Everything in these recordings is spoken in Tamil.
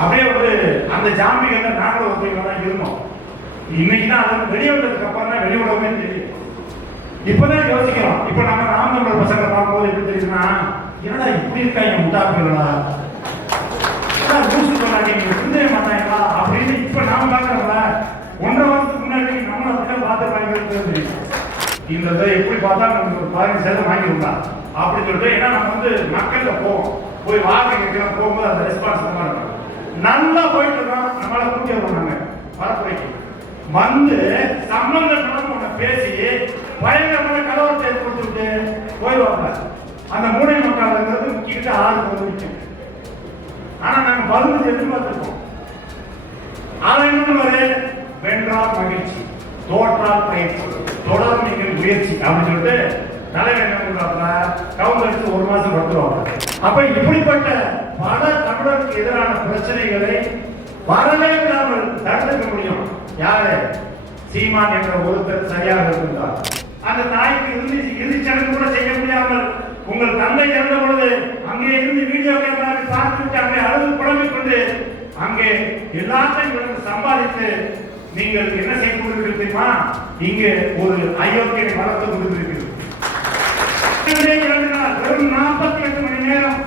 அப்படியே ஒரு அந்த ஜாம்பிகள்ல நாங்களும் ஒருத்தவங்க தான் இருந்தோம். இன்னைக்கு தான் அது வெளியே வந்ததுக்கு அப்புறம் தான் வெளியுறவுமே தெரியும். இப்பதான் யோசிக்கிறோம். இப்ப நம்ம ராமதம்பர் பசங்களை பார்க்கும்போது எப்படி தெரியுதுன்னா, என்னடா இப்படி இருக்காங்க முட்டாப்பிகளா, லூசு பண்ணாங்க, இருந்தே மாட்டாங்களா அப்படின்னு இப்ப நாம பாக்குறோம்ல. 1.5 வருஷத்துக்கு முன்னாடி நம்மள அப்படிதான் பார்த்துருப்பாங்க. இந்த எப்படி பார்த்தா நமக்கு ஒரு 15% வாங்கிருந்தா அப்படின்னு சொல்லிட்டு, ஏன்னா நம்ம வந்து மக்கள்ல போய் வாக்கு கேட்கலாம், போகும்போது அந்த ரெஸ்பான்சிபிளா இருக்கும். நல்லா போயிட்டு இருக்கோம், நம்மளால கூட்டி வருவாங்க பரப்புரைக்கு வந்து சம்பந்தப்படும் ஒண்ணு பேசி பயங்கரமான கலவரத்தை ஏற்படுத்திவிட்டு போயிடுவாங்க. அந்த மூளை மக்கள் முக்கிக்கிட்டு ஆறு நிற்கும். ஆனா நாங்க பதினஞ்சு எதிர்பார்த்திருக்கோம். அதை என்ன வென்றால் மகிழ்ச்சி, தோற்றால் பயிற்சி, தொடர்ந்து நீங்கள் முயற்சி அப்படின்னு சொல்லிட்டு தலைவர் என்ன பண்றாங்க, கவுண்டருக்கு 1 மாசம் படுத்துருவாங்க. அப்ப இப்படிப்பட்ட பல தமிழருக்கு எதிரான பிரச்சனைகளை வரவே இல்லாமல் தடுக்க முடியும். யாரு? சீமான் என்ற ஒருத்தர் சரியாக இருந்தார். அந்த தாய்க்கு இறுதி சடங்கு கூட செய்ய முடியாமல் உங்கள் தந்தை இறந்த பொழுது அங்கே இருந்து வீடியோ கேமராவை பார்த்துவிட்டு அங்கே அழுது புலம்பிக் கொண்டு அங்கே எல்லாத்தையும் சம்பாதித்து நீங்கள் என்ன செய்து கொண்டிருக்கிறது தெரியுமா? இங்கே ஒரு அயோக்கியை வளர்த்து கொண்டிருக்கிறது. 2 நாள் வெறும் 48 மணி நேரம்,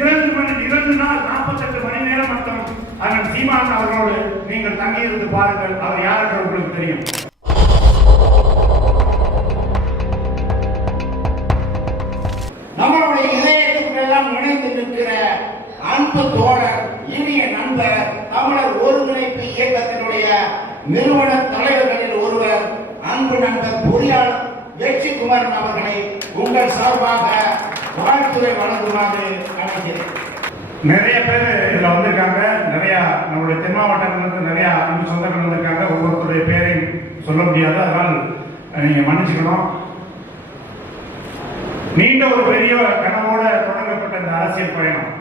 2 நாள் 48 மணி நேரம் மட்டும் அண்ணன் சீமான் அவர்களோடு நீங்கள் தங்கியிருந்து பாருங்கள். அவர் யாருக்கு உங்களுக்கு தெரியும். நம்மளுடைய இதயத்துக்குள்ளெல்லாம் நுழைந்து நிற்கிற அன்பு தோழர், இனிய நண்பர், தமிழர் ஒருங்கிணைப்பு இயக்கத்தினுடைய நிறுவன தலைவர்களில் ஒருவர், அன்பு நண்பர் பொறியாளர் வெற்றிக்குமாரன் அவர்களை உங்கள் சார்பாக வாழ்த்துறை வழங்குமாறு அழைக்கிறேன். நிறைய பேர் இதுல வந்திருக்காங்க. நிறைய நம்மளுடைய தென் மாவட்டங்களுக்கு நிறைய அன்பு சொந்தங்கள் வந்திருக்காங்க. ஒவ்வொருத்தருடைய பேரையும் சொல்ல முடியாது, அதனால் நீங்க மன்னிச்சுக்கணும். நீண்ட ஒரு பெரிய கனவோட தொடங்கப்பட்ட இந்த அரசியல் பயணம்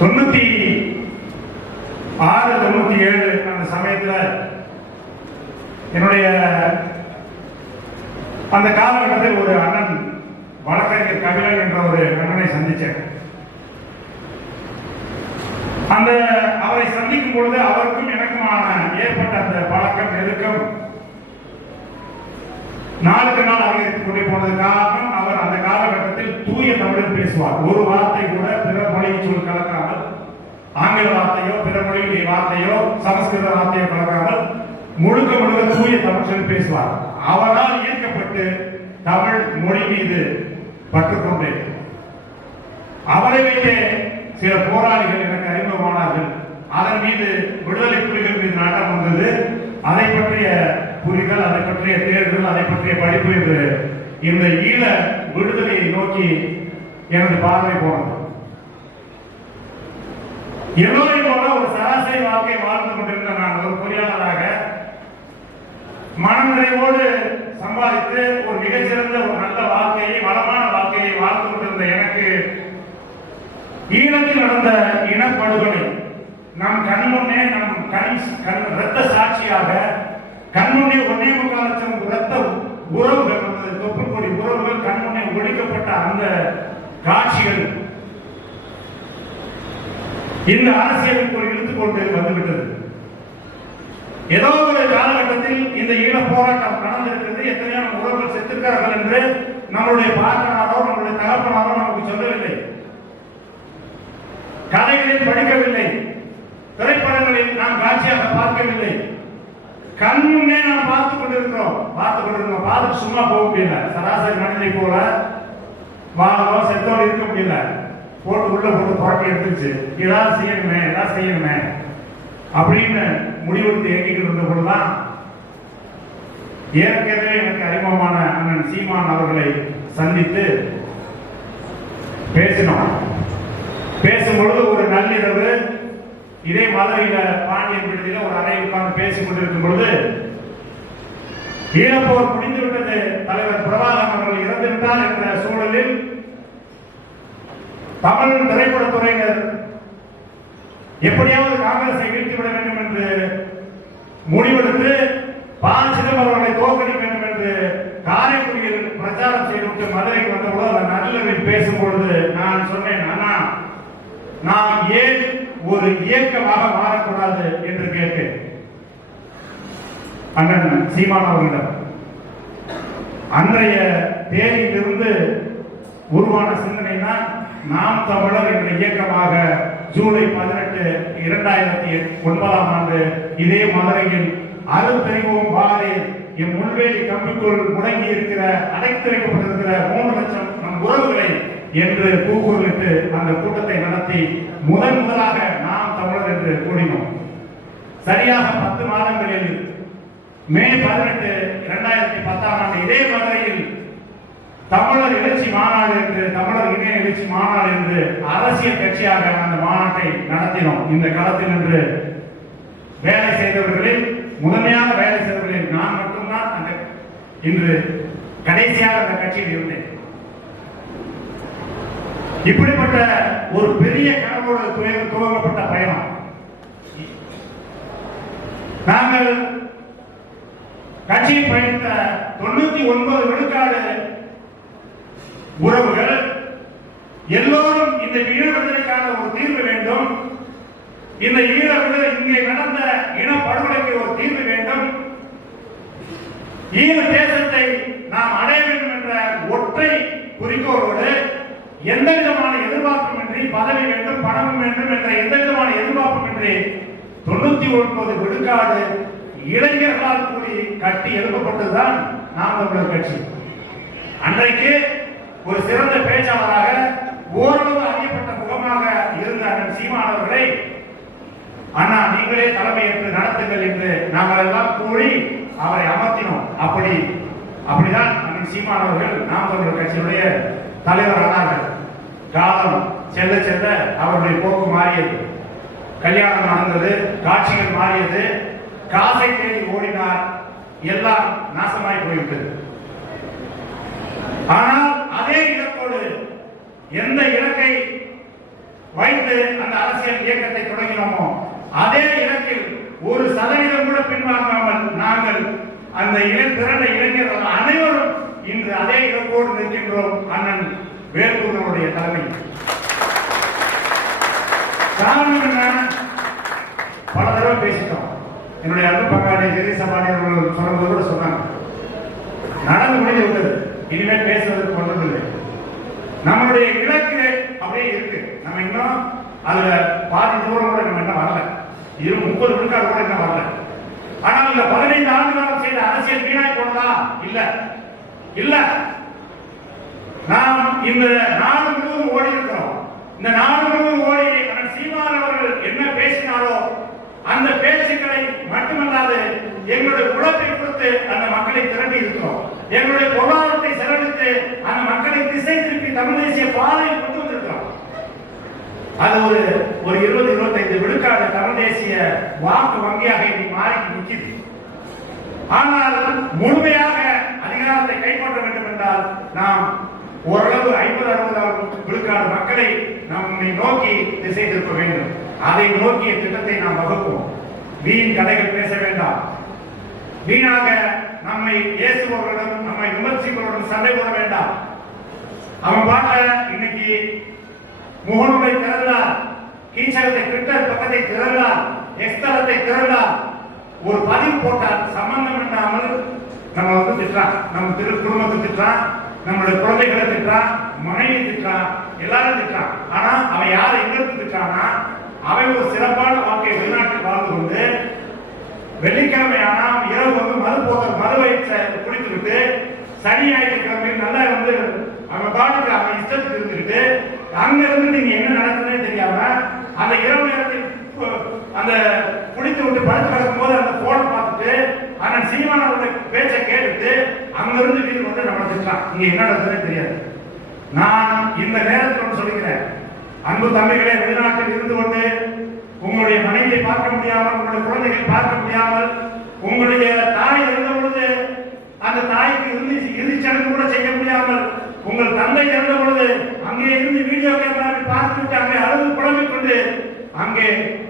96, 97 அந்த சமயத்துல என்னுடைய அந்த காலகட்டத்தில் ஒரு அண்ணன் வழக்கறிஞர் கபிலன் என்ற ஒரு அண்ணனை சந்திச்சேன். அந்த அவரை சந்திக்கும் பொழுது அவருக்கும் எனக்குமான ஏற்பட்ட அந்த பழக்கம், நெருக்கம் நாளுக்கு நாள் அதிகரித்துக் கொண்டே போனது காரணம், அவர் அந்த காலகட்டத்தில் தூய தமிழில் பேசுவார். ஒரு வார்த்தை கூட பிற மொழியை சொல் கலக்காமல், ஆங்கில வார்த்தையோ பிற மொழி வார்த்தையோ சமஸ்கிருத வார்த்தையோ கலக்காமல் முழுக்க முழுக்க தூய தமிழ் பேசுவார். அவரால் ஈர்க்கப்பட்டு தமிழ் மொழி மீது பற்றுக்கொண்டேன். அவரை வைத்தே சில போராளிகள் எனக்கு அறிமுகமானார்கள். அதன் மீது விடுதலை புலிகள் மீது நாட்டம் வந்தது. அதை பற்றிய புரிதல், அதை பற்றிய தேர்தல், அதை பற்றிய படிப்பு என்று இந்த ஈழ விடுதலையை நோக்கி எனது பார்வை போனது. எல்லோரையும் போல ஒரு சராசரி வாழ்க்கை வாழ்ந்து கொண்டிருந்த நான் ஒரு பொறியாளராக மனநிறைவோடு சம்பாதித்து ஒரு மிகச்சிறந்த ஒரு நல்ல வாழ்க்கையை, வளமான வாழ்க்கையை வாழ்ந்து கொண்டிருந்த எனக்கு ஈழத்தில் நடந்த இனப்படுகொலை நம் கண்முன்னே, நம் இரத்த சாட்சியாக கண்முன்னே 1.25 லட்சம் இரத்த உறவுகள், தொப்புள்கொடி உறவுகள் கண்முன்னே ஒழிக்கப்பட்ட அந்த காட்சிகள் இந்த அரசியலுக்கு இழுத்துக் கொண்டு வந்துவிட்டது. ஏதோ ஒரு காலகட்டத்தில் இந்த ஈழ போராட்டம் நடந்திருக்கிறது. எத்தனையோ உறவுகள் செத்திருக்கிறார்கள் என்று நம்மளுடைய பாட்டனாரோ நம்மளுடைய தகப்பனாரோ நமக்கு சொல்லவில்லை. கதைகளில் படிக்கவில்லை, திரைப்படங்களில் நாம் காட்சியாக பார்க்கவில்லை. கண்முன்னே நாம் பார்த்துக் கொண்டிருக்கிறோம். பார்த்துட்டு சும்மா போக முடியல. சராசரி மனிதனை போல வாழவோ செத்தோடு இருக்க முடியல. போட்டு உள்ள போட்டு புரட்டி எடுத்துச்சு. ஏதாவது செய்யணுமே அப்படின்னு முடிவெடுத்து இயங்கிட்டு இருந்த பொழுதுதான் ஏற்கனவே எனக்கு அறிமுகமான அண்ணன் சீமான் அவர்களை சந்தித்து பேசினோம். பேசும்பொழுது ஒரு நள்ளிரவு இதே மதுரையில பாண்டியன் விடுதியில ஒரு அறை உட்கார்ந்து பேசிக் கொண்டிருக்கும் பொழுது, ஈழப்போர் முடிந்து விட்டது, தலைவர் பிரபாகரன் அவர்கள் இறந்துவிட்டார் என்ற சூழலில் தமிழ் திரைப்படத்துறையினர் எப்படியாவது காங்கிரஸை வீழ்த்திவிட வேண்டும் என்று முடிவெடுத்து சிதம்பரம் அவர்களை தோற்கடிக்க வேண்டும் என்று காரைக்குடியில் பிரச்சாரம் செய்துவிட்டு மதுரைக்கு வந்தபோது அந்த நடுநிலையில் பேசும்பொழுது நான் சொன்னேன், அண்ணா நாம் ஏன் ஒரு இயக்கமாக மாறக்கூடாது என்று கேட்டேன் அண்ணன் சீமான் அவர்களிடம். அன்றைய தேதியிலிருந்து உருவான சிந்தனை தான் நாம் தமிழர் என்ற இயக்கமாக ஜூலை 18, 2009 இதே மதுரையில் அருள்தெய்வம் வாரே என் முள்வேலி கம்பிக்குள் முடங்கி இருக்கிற அடைத்து வைக்கப்பட்டிருக்கிற 3 லட்சம் நம் உறவுகளை என்று கூக்குரலிட்டு அந்த கூட்டத்தை நடத்தி முதலாக நாம் தமிழர் என்று கூடினோம். சரியாக 10 மாதங்களில் மே 18, 2010 இதே மதுரையில் தமிழர் எழுச்சி மாநாடு என்று தமிழர் இணைய எழுச்சி மாநாடு என்று அரசியல் கட்சியாக அந்த மாநாட்டை நடத்தினோம். இந்த களத்தில் என்று வேலை செய்தவர்களில் முதன்மையாக வேலை செய்தவர்களில் நான் மட்டும்தான் அந்த இன்று கடைசியாக அந்த கட்சியில் இருந்தேன். இப்படிப்பட்ட ஒரு பெரிய கனவோடு துவங்கப்பட்ட பயணம். நாங்கள் கட்சியில் பயணித்த 99 விழுக்காடு உறவுகள் எல்லோரும் இந்த ஈழ விடுதலைக்கான ஒரு தீர்வு வேண்டும், இந்த ஈழ விடுதலை இங்கே நடந்த இனப்படுகொலைக்கு ஒரு தீர்வு வேண்டும், ஈழ தேசத்தை நாம் அடைய வேண்டும் என்ற ஒற்றை குறிக்கோளோடு எந்த விதமான எதிர்பார்ப்புமின்றி பதவி வேண்டும் பணம் வேண்டும் என்ற எந்த விதமான எதிர்பார்ப்புமின்றி 99 விழுக்காடு இளைஞர்களால் கூடி கட்டி எழுப்பப்பட்டதுதான் நாம் தமிழர் கட்சி. அன்றைக்கு ஒரு சிறந்த பேச்சாளராக ஓரளவு அறியப்பட்ட முகமாக இருந்த அண்ணன் சீமான் அவர்களை அண்ணா நீங்களே தலைமையேற்று நடத்துங்கள் என்று நாங்கள் எல்லாம் கூறி அவரை அமர்த்தினோம். அப்படிதான் அண்ணன் சீமான் அவர்கள் நாம் தமிழர் கட்சியினுடைய தலைவர் ஆனார்கள். காலம் செல்ல செல்ல அவருடைய போக்கு மாறியது, கல்யாணம் நடந்தது, காட்சிகள் மாறியது, காசை தேடி ஓடினார், எல்லாம் நாசமாய் போய்விட்டது. ஆனால் அதே இலக்கோடு எந்த இலக்கை வைத்து அந்த அரசியல் இயக்கத்தை தொடங்கினோமோ அதே இலக்கில் 1% கூட பின்வாங்காமல் நாங்கள் அந்த திரண்ட இளைஞர்கள் அனைவரும் இன்று அதே இலக்கோடு நிற்கின்றோம். அண்ணன் வேல்முருகனுடைய தலைமை. காரணம் என்ன? பல தடவை பேசிட்டோம். என்னுடைய அன்பு பங்காளி ஜெரிசபாணி அவர்கள் சொல்லும்போது கூட சொன்னாங்க, நடந்து முடிந்து விட்டது, இனிமேல் பேசுவதற்கு ஒன்றுமில்லை. நம்மளுடைய இலக்கு அப்படியே இருக்கு. நம்ம இன்னும் அதுல பாதி தூரம் கூட நம்ம இன்னும் வரல, 30 விழுக்காடு கூட இன்னும் வரல. ஆனால் இந்த 15 ஆண்டு காலம் செய்த அரசியல் வீணாய் போனதா? இல்ல. நாம் இந்த நாடு முழுவதும் ஓடி இருக்கிறோம். இந்த நாடு முழுவதும் ஓடி சீமான் அவர்கள் என்ன பேசினாரோ அந்த பேச்சுக்களை மட்டுமல்லாது எங்களுடைய உழைப்பை கொடுத்து அந்த மக்களை திரட்டி இருக்கிறோம். எங்களுடைய பொருளாதாரத்தை செலவழித்து அந்த மக்களை திசை திருப்பி தமிழ் தேசிய பாதையில் கொண்டு வந்திருக்கிறோம். அது ஒரு 20-25 விழுக்காடு தமிழ் தேசிய வாக்கு வங்கியாக இன்னைக்கு மாறி நிற்கிறது. ஆனால் முழுமையாக அதிகாரத்தை கைப்பற்ற வேண்டும் என்றால் நாம் ஓரளவு 50-60 விழுக்காடு மக்களை நம்மை நோக்கி திசை திருப்ப வேண்டும். அதை நோக்கிய திட்டத்தை நாம் வகுப்போம். வீண் கதைகள் பேச வேண்டாம். வீணாக நம்மை ஏசுபவர்களுடன் நம்மை விமர்சிப்பவர்களுடன் சண்டை போட வேண்டாம். அவன் பார்க்க இன்னைக்கு முகநூலை திறந்தார், கீச்சகத்தை ட்விட்டர் பக்கத்தை திறந்தார், எக்ஸ்தலத்தை திறந்தார், ஒரு பதிவு போட்டார், சம்பந்தம் இல்லாமல் நம்ம திட்டான், நம்ம குடும்பத்தை திட்டான், நம்மளுடைய குழந்தைகளை திட்டான், மனைவி திட்டான், எல்லாரும் திட்டான். ஆனா அவன் யாரை எங்களுக்கு திட்டானா, அவன் ஒரு சிறப்பான வாழ்க்கை வெளிநாட்டில் வாழ்ந்து கொண்டு வெள்ளிக்கிழமை ஆனா இரவு மதுவை குடித்து விட்டு சனி ஞாயிற்றுக்கிழமை நல்லா அவன் பாட்டுக்கு அவன் இஷ்டத்துக்கு இருந்துக்கிட்டு அங்க இருந்து நீங்க என்ன நடக்குதுன்னு தெரியாம அந்த இரவு நேரத்தில் அந்த குடித்து விட்டு படுத்து கிடக்கும் போது அந்த போனை பார்த்துட்டு அண்ணன் சீமானவருடைய பேச்சை கேட்டுட்டு அங்க இருந்து வீட்டுக்கு வந்து நம்ம திட்டான். இங்க என்ன நடக்குதுன்னு தெரியாது. நான் இந்த நேரத்தில் சொல்லிக்கிறேன், அன்பு தம்பிகளே, வெளிநாட்டில் இருந்து கொண்டு உங்களுடைய மனைவியை பார்க்க முடியாமல், உங்களுடைய குழந்தைகளை பார்க்க முடியாமல், உங்களுடைய தாய் இருந்த பொழுது அந்த தாய்க்கு இறுதி சடங்கு கூட செய்ய முடியாமல், உங்கள் தந்தை இறந்த பொழுது அங்கே இருந்து வீடியோ கேமராவில் பார்த்துவிட்டு அங்கே அழுது புலம்பிக் கொண்டு அங்கே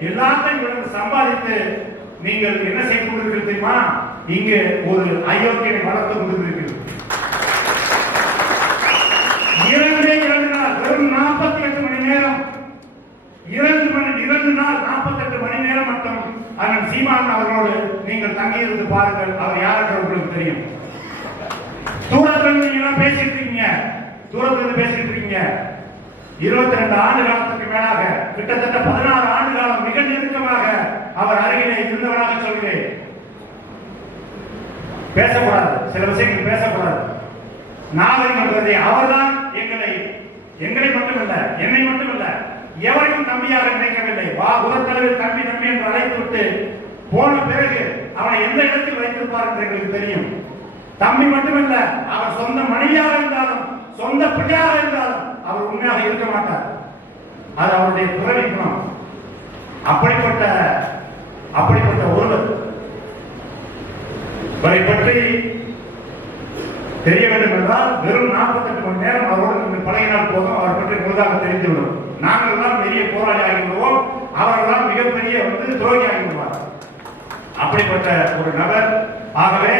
எல்லாத்தையும் சம்பாதித்து நீங்கள் என்ன செய்து கொண்டிருக்கிறது தெரியுமா? இங்கே ஒரு அயோக்கியனை வளர்த்து கொண்டிருக்கிறீர்கள். 2 நாள் வெறும் 48 மணி நேரம் தங்கி இருந்து பாருங்கள், அவர் யாருக்கு உங்களுக்கு தெரியும். தூரத்துல நீங்க எல்லாம் பேசிட்டு இருக்கீங்க, தூரத்துல இருந்து பேசிட்டு இருக்கீங்க. 22 ஆண்டு காலத்துக்கு மேலாக, கிட்டத்தட்ட 16 ஆண்டு காலம் மிக நெருக்கமாக அவர் அருகிலே இருந்தவராக சொல்கிறேன். பேசக்கூடாது, சில விஷயங்கள் பேசக்கூடாது. நாகரிகம் அவர்தான் எங்களை மட்டுமல்ல, என்னை மட்டுமல்ல, எவரையும் தம்பியாக நினைக்கவில்லை. உலகத்தளவில் தம்பி தம்பி என்று அழைத்து விட்டு போன பிறகு அவனை எந்த இடத்தில் வைத்திருப்பார் என்று எங்களுக்கு தெரியும். தம்பி மட்டுமல்ல, அவர் சொந்த மனைவியாக இருந்தாலும் சொந்த பிள்ளையாக இருந்தாலும் அவர் உண்மையாக இருக்க மாட்டார். அது அவருடைய பிறவி குணம். அப்படிப்பட்ட ஒருவர் இவரை பற்றி தெரிய வேண்டும் என்றால் வெறும் 48 மணி நேரம் அவரோடு பழகினால் போதும், அவர் பற்றி முழுதாக தெரிந்துவிடும். நாங்கள் எல்லாம் பெரிய போராளி ஆகிவிடுவோம், அவர்களெல்லாம் மிகப்பெரிய துரோகி ஆகிவிடுவார். அப்படிப்பட்ட ஒரு நபர். ஆகவே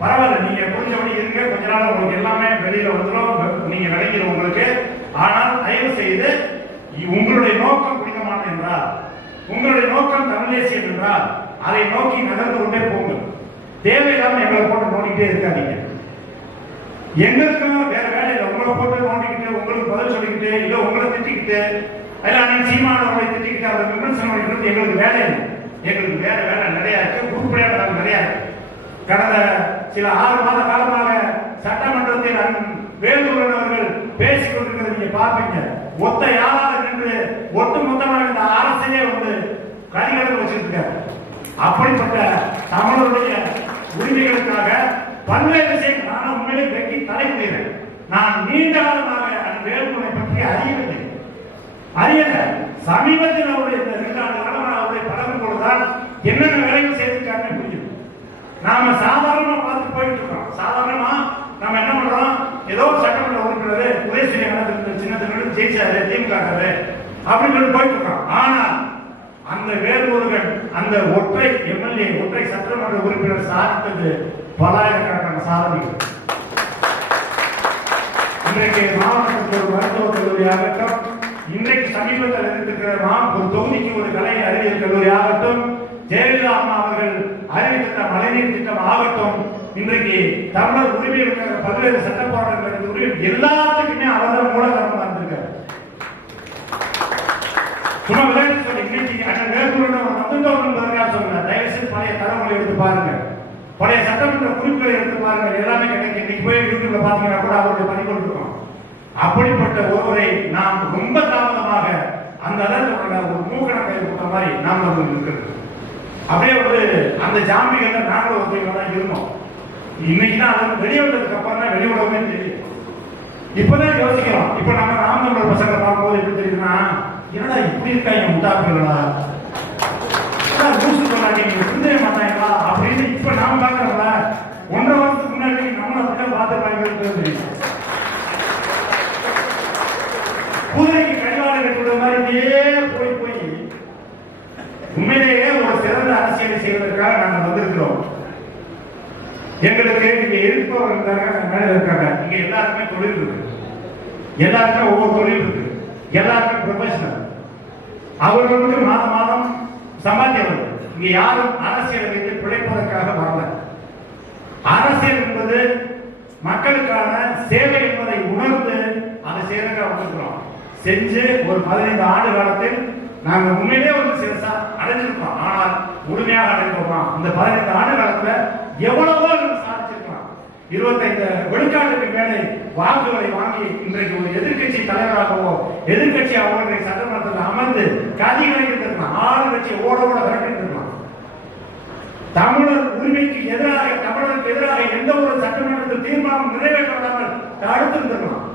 பரவாயில்ல, நீங்க புரிஞ்சபடி இருங்க, கொஞ்ச நாள் உங்களுக்கு எல்லாமே வெளியில வந்துடும், நீங்க நினைக்கிற உங்களுக்கு. ஆனால் தயவு செய்து உங்களுடைய நோக்கம் புனிதமானது என்றால், உங்களுடைய நோக்கம் தமிழ் தேசியம் என்றால் அதை நோக்கி நகர்ந்து கொண்டே போங்கள். தேவையில்லாம எங்களை போட்டு நோண்டிக்கிட்டே இருக்காதீங்க. எங்களுக்கும் வேற வேலை இல்லை. உங்களை போட்டு நோண்டிக்கிட்டு, உங்களுக்கு பதில் சொல்லிக்கிட்டு, இல்ல உங்களை திட்டிக்கிட்டு, எல்லாம் சீமானவர்களை திட்டிக்கிட்டு அவரை விமர்சனம் பண்ணிக்கிட்டு எங்களுக்கு வேலை இல்லை. எங்களுக்கு வேற வேலை நிறைய இருக்கு, உருப்படியான வேலை நிறைய இருக்கு. கடந்த சில 6 மாத காலமாக சட்டமன்றத்தில் வேலூரன் அவர்கள் பேசிக் கொண்டிருக்கிறது நீங்க பார்ப்பீங்க. ஒத்த யாராக நின்று ஒட்டுமொத்தமாக இந்த அரசையே கலிகடந்து வச்சிருக்காரு. அப்படிப்பட்ட தமிழருடைய உரிமைகளுக்காக பல்வேறு விஷயங்கள் நான் உண்மையிலே வெட்டி தலைமுறைகிறேன். நான் நீண்ட காலமாக அந்த வேலுமனை பற்றி அறியல. சமீபத்தில் அவருடைய 2 ஆண்டு காலமாக அவருடைய பழகும் பொழுதுதான் என்னென்ன வேலைகள் செய்திருக்காருன்னு புரியும். நாம சாதாரணமா பார்த்து போயிட்டு இருக்கோம். சாதாரணமா நம்ம என்ன பண்றோம், ஏதோ சட்டமன்ற உறுப்பினர் உதயசூரியன் சின்னத்திலிருந்து ஜெயிச்சாரு திமுக அப்படின்னு சொல்லி போயிட்டு இருக்கோம். ஆனால் அந்த வேலூர்கள் அந்த ஒற்றை எம்எல்ஏ, ஒற்றை சட்டமன்ற உறுப்பினர் சாதித்தது பலாயிரக்கணக்கான சாதனைகள். இன்றைக்கு மாவட்டத்தில் ஒரு மருத்துவக் கல்லூரி ஆகட்டும், இன்றைக்கு சமீபத்தில் இருக்கிற ஒரு தொகுதிக்கு ஒரு கலை அறிவியல் கல்லூரி ஆகட்டும், ஜெயலலிதா அம்மா அவர்கள் அறிவித்த மழைநீர் திட்டம் ஆகட்டும், இன்றைக்கு தமிழர் உரிமைகளுக்காக பல்வேறு சட்ட போராட்டங்கள் உரிமை எல்லாத்துக்குமே அவர்தான் மூலகாரணமாக இருந்திருக்காரு. சும்மா விளையாட்டு சொல்லி இன்னைக்கு அண்ணன் வேலூர் வந்துட்டோம்ன்றதுக்காக சொல்லுங்க. தயவுசெய்து பழைய தரவுகளை எடுத்து பாருங்க, பழைய சட்டமன்ற குறிப்புகளை எடுத்து பாருங்க, எல்லாமே கிடைக்கும். இன்னைக்கு போய் யூடியூப்ல பாத்தீங்கன்னா கூட அவருடைய பணி கொண்டிருக்கோம். அப்படிப்பட்ட ஒருவரை நாம் ரொம்ப தாமதமாக அந்த அளவுக்கு ஒரு மூக்கணக்கை போட்ட மாதிரி நாம் இருக்கிறது. அப்படியே அந்த ஜாம்பிகள் நாங்களும் ஒருத்தவங்க தான் இருந்தோம். இன்னைக்கு தான் அது வெளியே வந்ததுக்கு அப்புறம் தான் வெளியுறவுமே தெரியும். இப்பதான் யோசிக்கிறோம். இப்ப நம்ம ராமதம்பர் பசங்களை பார்க்கும்போது எப்படி தெரியுதுன்னா, என்னடா இப்படி இருக்காங்க முட்டாப்புகளா, லூசு பண்ணாங்க, புரிய மாட்டாங்களா அப்படின்னு இப்ப நாம பாக்குறோம்ல. 1.5 வருஷத்துக்கு முன்னாடி நம்மளை அப்படிதான் பார்த்துருப்பாங்க. குதிரைக்கு கடிவாளம் கட்டுற மாதிரியே போய் உண்மையிலேயே ஒரு சிறந்த அரசியலை செய்வதற்காக நாங்கள் வந்திருக்கிறோம். எங்களுக்கு இங்க இருப்பவர்கள் மேல இருக்காங்க. இங்க எல்லாருமே தொழில் இருக்கு, எல்லாருமே ஒவ்வொரு தொழில் இருக்கு, எல்லாருமே ப்ரொஃபஷனல். அவர்களுக்கு மாதம் சம்பாத்தியம் வருது. இங்க யாரும் அரசியலை வைத்து பிழைப்பதற்காக வரல. அரசியல் என்பது மக்களுக்கான சேவை என்பதை உணர்ந்து அதை செய்யறதுக்காக வந்திருக்கிறோம். செஞ்சு ஒரு 15 ஆண்டு காலத்தில் நாங்கள் உண்மையிலே சிறசா அடைஞ்சிருக்கோம். ஆனால் முழுமையாக அடைந்திருக்கோமா? இந்த 15 ஆண்டு காலத்துல எவ்வளவோ சாதிச்சிருக்கலாம். 25 விழுக்காட்டுக்கு மேலே வாக்குகளை வாங்கி இன்றைக்கு ஒரு எதிர்கட்சி தலைவராகவோ எதிர்கட்சி அவர்களை சட்டமன்றத்தில் அமர்ந்து கதிகளை இருந்திருக்கலாம். 6 கட்சி ஓட விரட்டிருக்கலாம். தமிழர் உரிமைக்கு எதிராக, தமிழருக்கு எதிராக எந்த ஒரு சட்டமன்றத்தில் தீர்மானம் நிறைவேற்றப்படாமல் தடுத்திருந்திருக்கலாம்.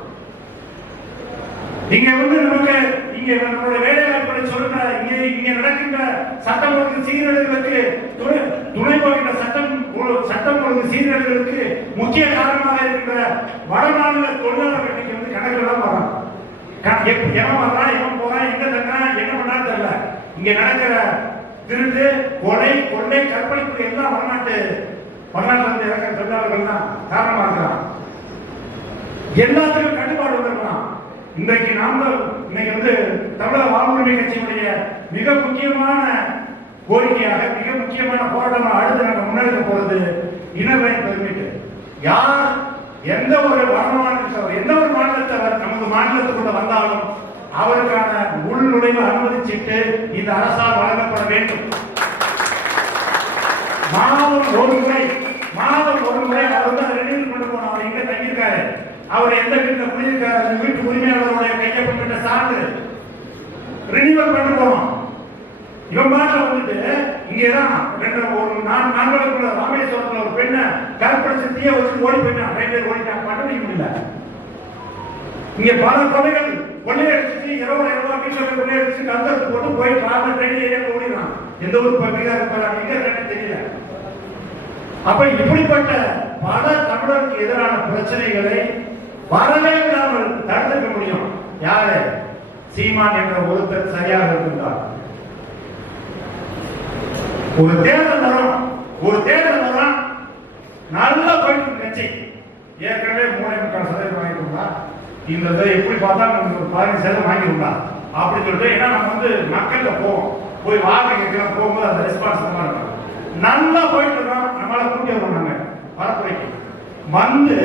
இங்க நமக்கு இங்க நம்மளுடைய வேலை வாய்ப்புகளை சொல்ற இங்க நடக்கின்ற சட்டம் ஒழுங்கு சீர்கேடுகளுக்கு துணை போகின்ற சட்டம் ஒழுங்கு சீர்கேடுகளுக்கு முக்கிய காரணமாக இருக்கின்ற வடமாநில தொழிலாளர்களுக்கு கணக்குல வரான். எவன் வர்றான், எவன் போறான், எங்க தங்குறான், என்ன பண்ணான்னு தெரியல. இங்க நடக்கிற திருட்டு, கொலை, கொள்ளை, கற்பழிப்பு எல்லாம் வடநாட்டில இருந்து இறக்கிற தொழிலாளர்கள் தான் காரணமா இருக்கிறான். எல்லாத்துக்கும் கட்டுப்பாடு வந்துருக்கலாம். இன்றைக்கு தமிழக வாழ்வுரிமை கட்சியினுடைய மிக முக்கியமான கோரிக்கையாக மிக முக்கியமான போராட்டமாக அடுத்து நாங்கள் முன்னெடுக்க போறது இனவெளி பெருமிட்டு. யார் எந்த ஒரு வடமாநிலத்தவர் எந்த ஒரு மாநிலத்தவர் நமது மாநிலத்துக்குள்ள வந்தாலும் அவருக்கான உள்நுழைவு அனுமதிச்சிட்டு இந்த அரசால் வழங்கப்பட வேண்டும். மாதம் ஒரு முறை அவர் வந்து ரெனியூல் கொண்டு போனோம். அவர் எங்க தங்கியிருக்காரு, அவர் எந்த வீட்டுல குடியிருக்காரு, அந்த வீட்டு உரிமையாளருடைய கையொப்பமிட்ட சான்று ரெனியூவல் பண்ண போனோம். இவன் பாட்டில் வந்துட்டு இங்கேதான் ஒரு நான்களுக்குள்ள ராமேஸ்வரத்தில் ஒரு பெண்ணை கற்பழிச்சு தீய வச்சு ஓடி போயிட்டான். நிறைய பேர் ஓடிட்டாங்க, கண்டுபிடிக்க முடியல. இங்க பல கொலைகள் கொள்ளையடிச்சு 20,000 ரூபாய் வீட்டில் கொள்ளையடிச்சு கந்தத்து போட்டு போய் டிராவல் ட்ரெயின் ஏரியாவில் ஓடினான். எந்த ஒரு பீகார் போறாங்க எங்க தெரியல. அப்ப இப்படிப்பட்ட பல தமிழருக்கு எதிரான பிரச்சனைகளை வரவே விடாமல் தடுத்துக்க முடியும். யாரு? சீமான் என்ற ஒருத்தர் சரியாக இருந்தார். ஒரு தேர்தல் வரும் நல்லா போயிட்டு கட்சி ஏற்கனவே 3.4% வாங்கிட்டோம்னா இந்த எப்படி பார்த்தா நமக்கு ஒரு 15% வாங்கிடும்டா அப்படின்னு சொல்லிட்டு, ஏன்னா நம்ம வந்து மக்கள்ல போய் வாக்கு கேட்கலாம், போகும்போது அந்த ரெஸ்பான்சிபிளா இருக்கும். நல்லா போயிட்டு இருக்கோம், நம்மளால கூட்டி வருவாங்க பரப்புரைக்கு வந்து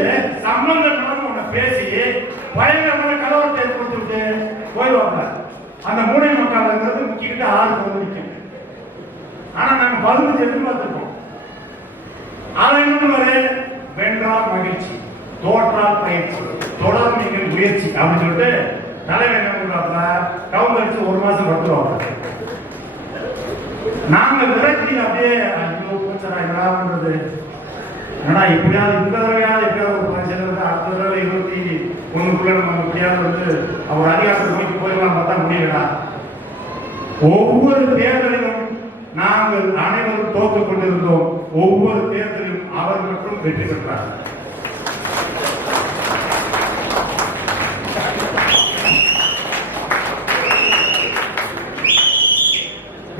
சம்பந்தம் ஒண்ணு பேசி பயங்கரமான கலவரத்தை ஏற்படுத்திவிட்டு போயிடுவாங்க. அந்த மூளை மக்கள் முக்கிக்கிட்டு 6 நிற்கும். ஆனா நாங்க 15 எதிர்பார்த்திருக்கோம். அதை இன்னொரு வென்றால் மகிழ்ச்சி, தோற்றால் பயிற்சி, தொடரும் நீங்கள் முயற்சி அப்படின்னு சொல்லிட்டு தலைவர் என்ன கவுண்ட் அடிச்சு 1 மாசம் படுத்துருவாங்க. நாங்க விரட்டி அப்படியே ஐயோ பூச்சரா என்னடான்றது, ஏன்னா எப்படியாவது இந்த தடவையாவது எப்படியாவது ஒரு பஞ்சம் அடுத்த தடவை 21க்குள்ள நம்ம எப்படியாவது வந்து அவர் அதிகாரத்தை நோக்கி போயிடலாம் பார்த்தா முடியலடா. ஒவ்வொரு தேர்தலிலும் நாங்கள் அனைவரும் தோற்றுக் கொண்டிருந்தோம். ஒவ்வொரு தேர்தலிலும் அவர் மட்டும் வெற்றி பெற்றார்.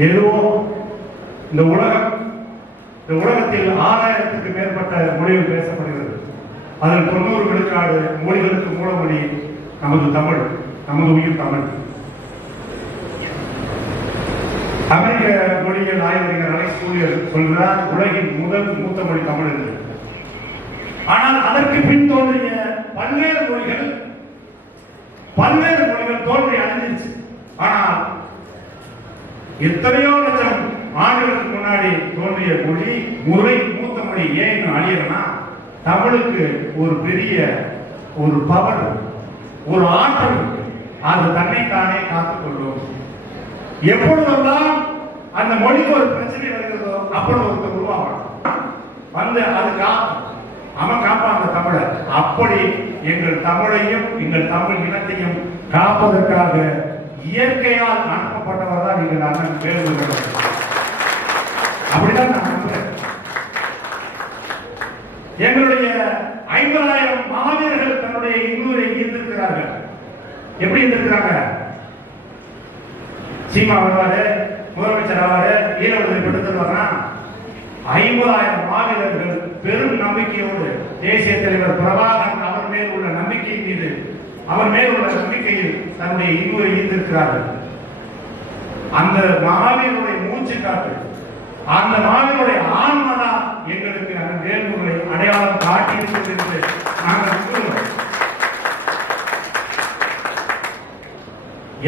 ஏதோ இந்த உலகத்தில் 6000க்கு மேற்பட்ட மொழிகள் பேசப்படுகிறது. அதில் 90 விழுக்காடு மொழிகளுக்கு மூலமொழி நமது தமிழ், நமது உயிர் தமிழ். அமெரிக்க மொழிகள் ஆய்வறிஞர் அலெக்ஸ் கூலியர் சொல்கிறார், உலகின் முதல் மூத்த மொழி தமிழ் என்று. ஆனால் அதற்கு பின் தோன்றிய பல்வேறு மொழிகள் தோன்றி அழிஞ்சிருச்சு. ஆனால் எத்தனையோ லட்சம் ஆண்டுகளுக்கு முன்னாடி தோன்றிய மொழி மூத்த மொழி ஏன் அழியலன்னா, தமிழுக்கு ஒரு பெரிய ஒரு பவர், ஒரு ஆற்றல், அது தன்னைத்தானே காத்துக்கொள்ளும். எப்பொழுதெல்லாம் அந்த மொழிக்கு ஒரு பிரச்சனை வருகிறதோ அப்பொழுது ஒருத்தர் உருவாகும் வந்து அது அவன் காப்பான் அந்த தமிழை. அப்படி எங்கள் தமிழையும் எங்கள் தமிழ் இனத்தையும் காப்பதற்காக இயற்கையால் அனுப்பப்பட்டவர் தான் நீங்கள் அண்ணன் வேலுமணி. அப்படிதான் நான் நம்புறேன். எங்களுடைய 50,000 மாவீரர்கள் தன்னுடைய இன்னூரை ஈர்த்திருக்கிறார்கள். எப்படி இருந்திருக்கிறாங்க? சீமா வருவாரு, முதலமைச்சர் ஆவாரு, ஈழ விடுதலை பெற்றுவாங்கன்னா 50,000 மாவீரர்கள் பெரும் நம்பிக்கையோடு தேசிய தலைவர் பிரபாகரன் அவர் மேல் உள்ள நம்பிக்கையின் மீது, அவர் மேல் உள்ள நம்பிக்கையில் தன்னுடைய இன்னூரை ஈர்த்திருக்கிறார்கள். அந்த மாவீரனுடைய மூச்சு காட்டு, அந்த மாவீரனுடைய ஆன்மதா எங்களுக்கு அந்த வேல்முறை அடையாளம் காட்டியிருக்கிறது. நாங்கள்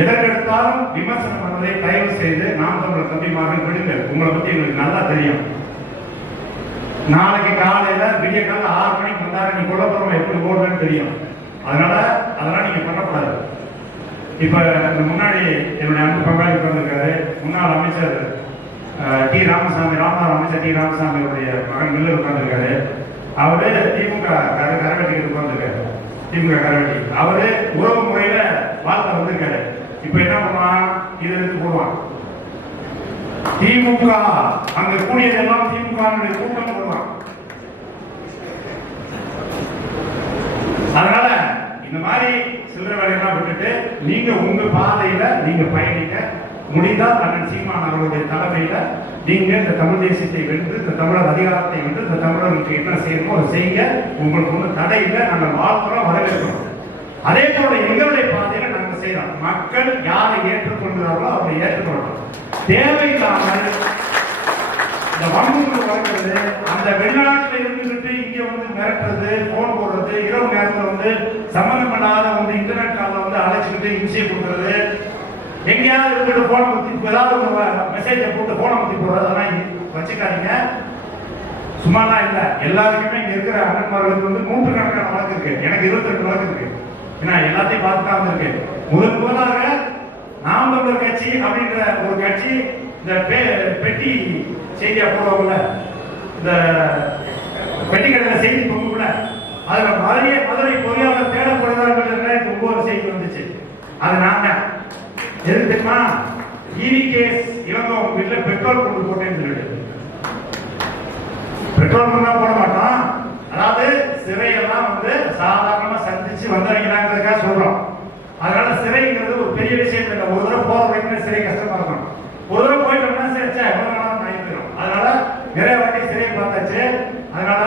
எதற்கெடுத்தாலும் விமர்சனம் பண்ணுவதை தயவு செய்து நாம் தமிழர் தம்பிமார்கள் விடுங்கள். உங்களை பத்தி எங்களுக்கு நல்லா தெரியும். நாளைக்கு காலையில விடிய காலையில் 6 மணிக்கு வந்தாரு, நீ குழப்பம் எப்படி ஓடுவேன்னு தெரியும். அதனால நீங்க பண்ணக்கூடாது. இப்ப முன்னாடி என்னுடைய அன்பு பங்காளி உட்கார்ந்துருக்காரு, முன்னாள் அமைச்சர் டி ராமசாமி, ராமநாதர் அமைச்சர் டி ராமசாமியுடைய மகன் மில்லர் உட்கார்ந்துருக்காரு. அவரு திமுக கரவெட்டி உட்கார்ந்துருக்காரு, திமுக கரவெட்டி. அவரு உறவு முறையில வாழ்க்கை வந்திருக்காரு. இப்ப என்ன பண்ணுவான், இதை எடுத்து போடுவான். திமுக அங்க கூடியதெல்லாம் திமுக கூட்டம் போடுவான். அதனால இந்த மாதிரி சில்லறை வேலையெல்லாம் விட்டுட்டு நீங்க உங்க பாதையில நீங்க பயணிக்க முடிந்தால் அண்ணன் சீமான் அவர்களுடைய தலைமையில நீங்க இந்த தமிழ் தேசியத்தை வென்று, இந்த தமிழர் அதிகாரத்தை வென்று, இந்த தமிழர்களுக்கு என்ன செய்யணுமோ அதை செய்ய. உங்களுக்கு ஒன்றும் தடை இல்லை. நாங்கள் வாழ்த்துறோம், வரவேற்கிறோம். அதே போல எங்களுடைய பாதையில நாங்கள் செய்யறோம். மக்கள் யாரை ஏற்றுக்கொள்கிறார்களோ அவரை ஏற்றுக்கொள்ளணும். தேவையில்லாமல் இந்த வன்முறை வளர்க்கிறது, அந்த வெளிநாட்டுல இருந்துகிட்டு இங்க வந்து மிரட்டுறது, போன் போடுறது, இரவு நேரத்துல வந்து சம்பந்தப்படாத வந்து இன்டர்நெட் காலில் வந்து அழைச்சிக்கிட்டு இம்சையை கொடுக்கறது, எங்கேயாவது இருந்துட்டு போனை பத்தி ஏதாவது மெசேஜை போட்டு போனை பத்தி போடுறது, அதெல்லாம் வச்சுக்காதீங்க. சும்மாலாம் இல்ல, எல்லாருக்குமே இங்க இருக்கிற அண்ணன்மார்களுக்கு வந்து நூற்றுக்கணக்கான வழக்கு இருக்கு. எனக்கு 22 வழக்கு இருக்கு. ஏன்னா எல்லாத்தையும் பார்த்து தான் வந்திருக்கு. முதலாக நாம் தமிழர் கட்சி அப்படின்ற ஒரு கட்சி இந்த பெட்டி செய்தியா போடுவாங்கல்ல, இந்த பெட்டி கடையில செய்தி தொங்குல, அதுல மதுரை பொறியாளர் தேடப்படுகிறார்கள் ஒவ்வொரு செய்தி வந்துச்சு. அது நான் தான். எது தெரியுமா? ஈவி கேஸ் இவங்க வீட்டுல பெட்ரோல் கொண்டு போட்டேன்னு சொல்லிட்டு, பெட்ரோல் பண்ணா போட மாட்டோம். அதாவது சிறையெல்லாம் வந்து சாதாரணமா சந்திச்சு வந்தவங்கிறாங்கிறதுக்காக சொல்றோம். அதனால சிறைங்கிறது ஒரு பெரிய விஷயம் இல்லை. ஒரு தடவை போற வரைக்கும் சிறை கஷ்டமா இருக்கும். ஒரு தடவை போயிட்டோம்னா சரி எவ்வளவு நாளும் ஆகிடும். அதனால நிறைய வாட்டி சிறையை பார்த்தாச்சு. அதனால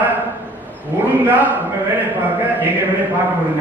ஒழுங்கா உங்க வேலையை பார்க்க எங்க வேலையை பார்க்க முடியும்.